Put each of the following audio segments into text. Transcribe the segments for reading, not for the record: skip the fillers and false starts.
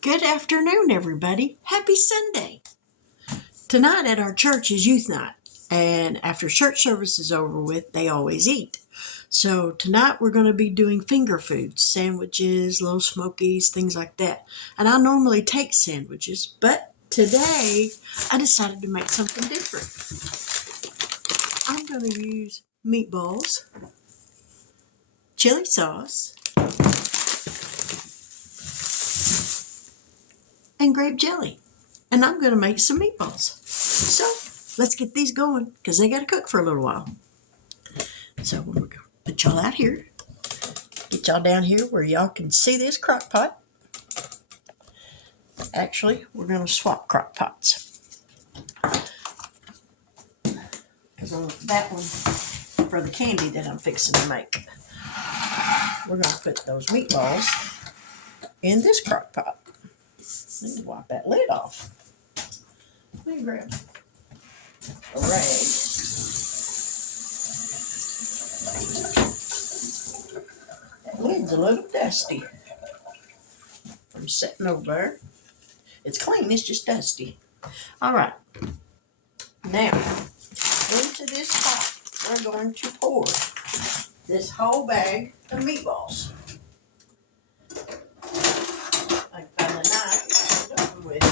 Good afternoon, everybody. Happy Sunday. Tonight at our church is youth night, and after church service is over with, they always eat. So tonight we're going to be doing finger foods, sandwiches, little smokies, things like that. And I normally take sandwiches, but today I decided to make something different. I'm going to use meatballs, chili sauce, and grape jelly. And I'm going to make some meatballs. So let's get these going because they got to cook for a little while. So we're going to put y'all out here, get y'all down here where y'all can see this crock pot. Actually, we're going to swap crock pots. Because on that one, for the candy that I'm fixing to make, we're going to put those meatballs in this crock pot. Let me wipe that lid off. Let me grab a rag. That lid's a little dusty from sitting over there. It's clean, it's just dusty. All right. Now, into this pot, we're going to pour this whole bag of meatballs. I found a knife to put it over with.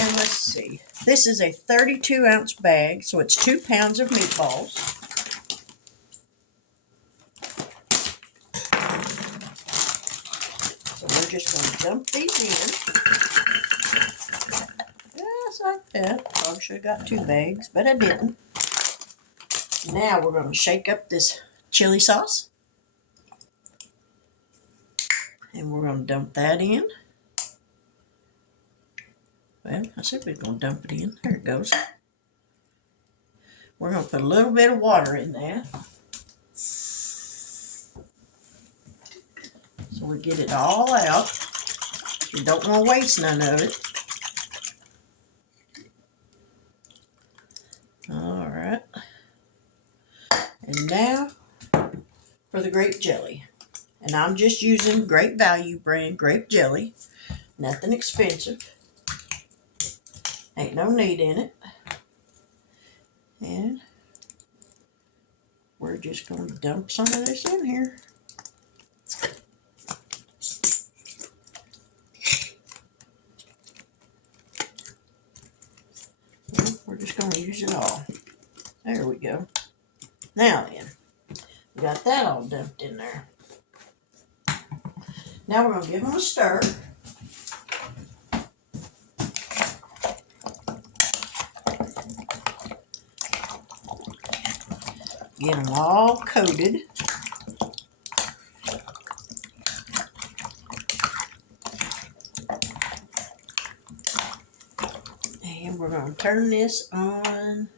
And let's see. This is a 32-ounce bag, so it's 2 pounds of meatballs. So we're just going to dump these in. Just like that. Probably should have got 2 bags, but I didn't. Now we're going to shake up this chili sauce. And we're going to dump that in. Well, I said we were going to dump it in. There it goes. We're going to put a little bit of water in there. So we get it all out. You don't want to waste none of it. All right. And now for the grape jelly. And I'm just using Great Value brand grape jelly. Nothing expensive. Ain't no need in it. And we're just going to dump some of this in here. We're just going to use it all. There we go. Now then, we got that all dumped in there. Now we're going to give them a stir. Get them all coated. And we're going to turn this on.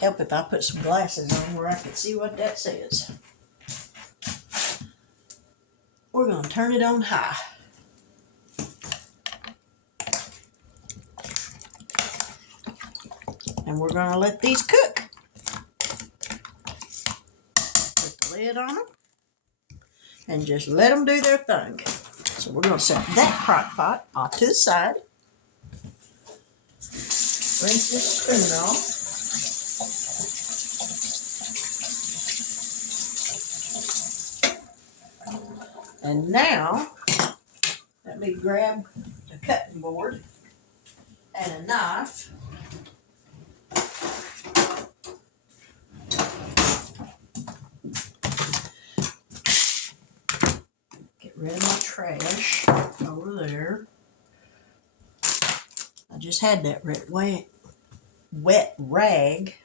Help if I put some glasses on where I can see what that says. We're going to turn it on high. And we're going to let these cook. Put the lid on them. And just let them do their thing. So we're going to set that crock pot off to the side. Rinse this spoon off. And now, let me grab a cutting board and a knife. Get rid of my trash over there. I just had that wet rag.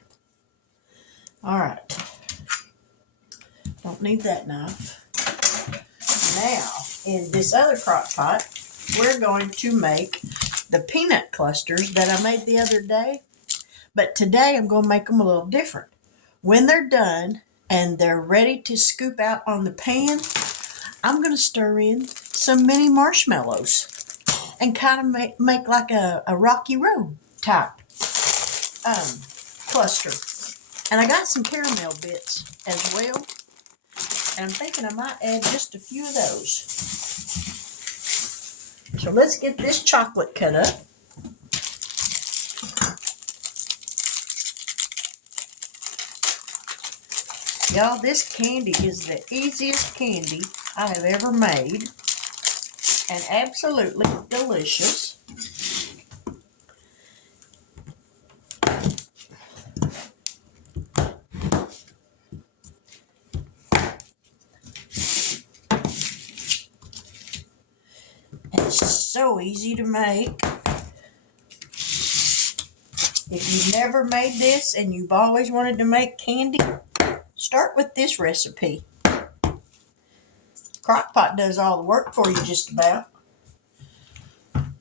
All right. Don't need that knife. Now, in this other crock pot, we're going to make the peanut clusters that I made the other day. But today I'm going to make them a little different. When they're done and they're ready to scoop out on the pan, I'm going to stir in some mini marshmallows and kind of make like a Rocky Road type cluster. And I got some caramel bits as well. And I'm thinking I might add just a few of those. So let's get this chocolate cut up. Y'all, this candy is the easiest candy I have ever made, and absolutely delicious. It's so easy to make. If you've never made this and you've always wanted to make candy, start with this recipe. Crock-Pot does all the work for you just about.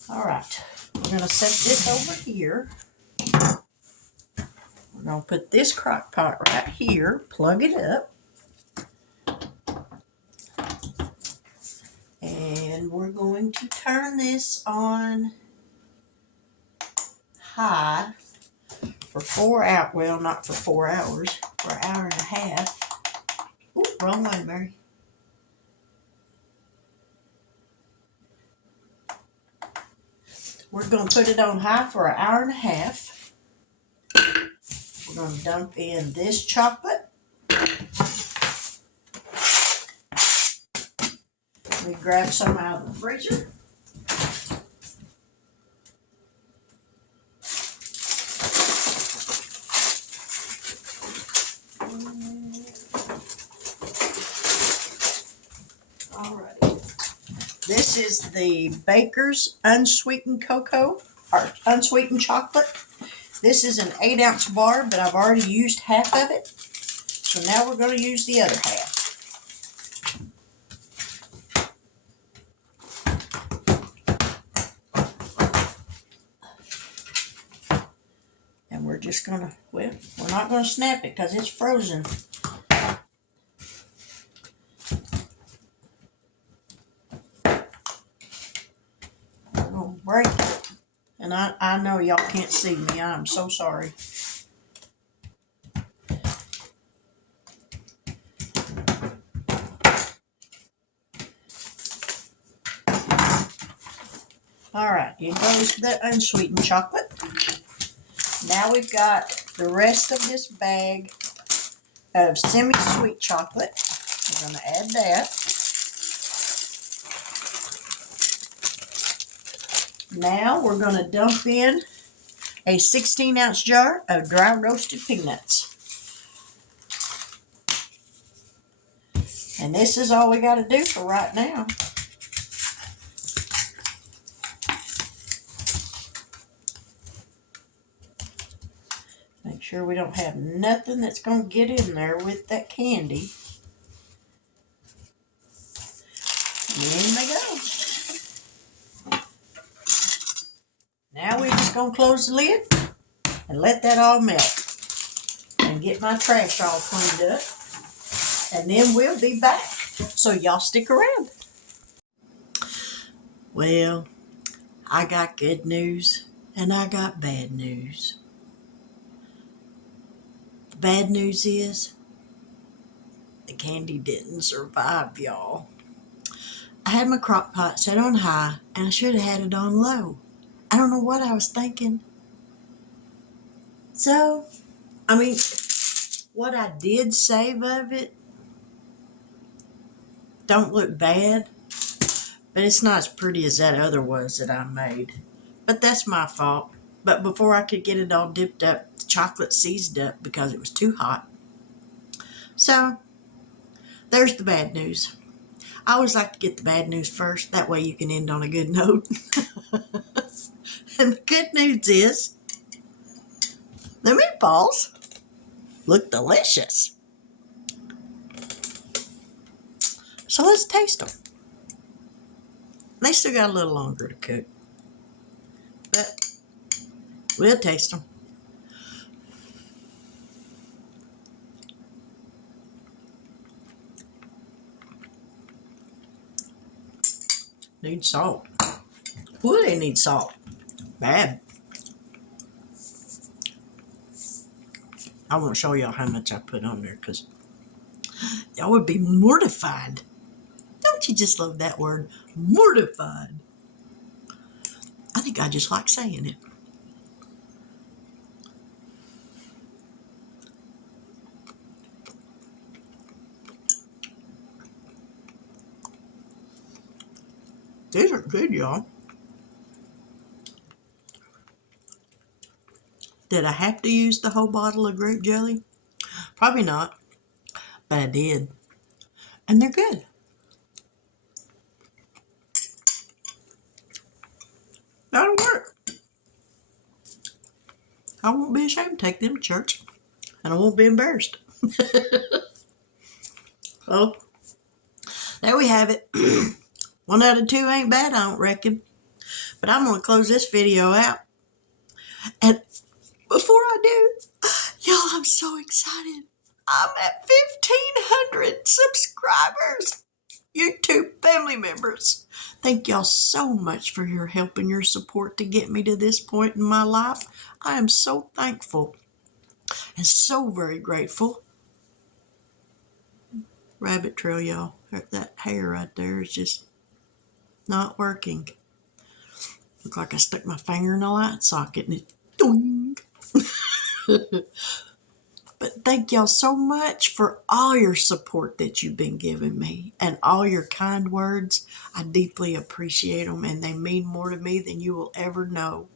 All right, we're going to set this over here. We're going to put this Crock-Pot right here, plug it up. And we're going to turn this on high for 4 hours. Well, not for 4 hours, for an hour and a half. Ooh, wrong way, Mary. We're going to put it on high for an hour and a half. We're going to dump in this chocolate. Let me grab some out of the freezer. Alrighty. This is the Baker's unsweetened cocoa, or unsweetened chocolate. This is an 8-ounce bar, but I've already used half of it. So now we're going to use the other half. And we're just going to, well, we're not going to snap it because it's frozen. We're going to break it. And I know y'all can't see me. I'm so sorry. Alright, here goes the unsweetened chocolate. Now we've got the rest of this bag of semi-sweet chocolate. We're going to add that. Now we're going to dump in a 16-ounce jar of dry roasted peanuts. And this is all we got to do for right now. Make sure we don't have nothing that's going to get in there with that candy. In they go. Now we're just going to close the lid and let that all melt. And get my trash all cleaned up. And then we'll be back. So y'all stick around. Well, I got good news and I got bad news. The bad news is the candy didn't survive, y'all. I had my Crock-Pot set on high and I should have had it on low. I don't know what I was thinking. So, I mean, what I did save of it don't look bad, but it's not as pretty as that other was that I made. But that's my fault. But before I could get it all dipped up, the chocolate seized up because it was too hot. So, there's the bad news. I always like to get the bad news first. That way you can end on a good note. And the good news is, the meatballs look delicious. So let's taste them. They still got a little longer to cook, but we'll taste them. Need salt. Ooh, they need salt. Bad. I won't show y'all how much I put on there because Y'all would be mortified. Don't you just love that word? Mortified. I think I just like saying it. These are good, y'all. Did I have to use the whole bottle of grape jelly? Probably not, but I did. And they're good. That'll work. I won't be ashamed to take them to church, and I won't be embarrassed. So, there we have it. 1 out of 2 ain't bad, I don't reckon. But I'm going to close this video out. And before I do, y'all, I'm so excited. I'm at 1,500 subscribers. YouTube family members. Thank y'all so much for your help and your support to get me to this point in my life. I am so thankful and so very grateful. Rabbit trail, y'all. That hair right there is just not working. Look like I stuck my finger in a light socket and it doing. But thank y'all so much for all your support that you've been giving me and all your kind words. I deeply appreciate them, and they mean more to me than you will ever know.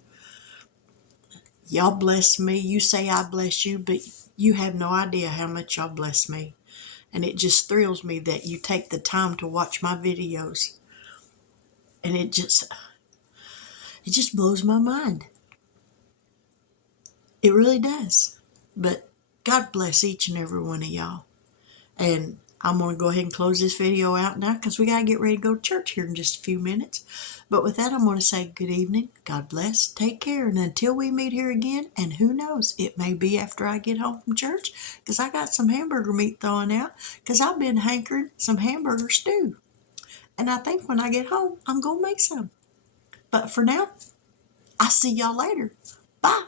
Y'all bless me. You say I bless you, but you have no idea how much y'all bless me. And it just thrills me that you take the time to watch my videos. And it just blows my mind. It really does. But God bless each and every one of y'all. And I'm going to go ahead and close this video out now because we got to get ready to go to church here in just a few minutes. But with that, I'm going to say good evening. God bless. Take care. And until we meet here again, and who knows, it may be after I get home from church because I got some hamburger meat thawing out because I've been hankering some hamburger stew. And I think when I get home, I'm going to make some. But for now, I'll see y'all later. Bye.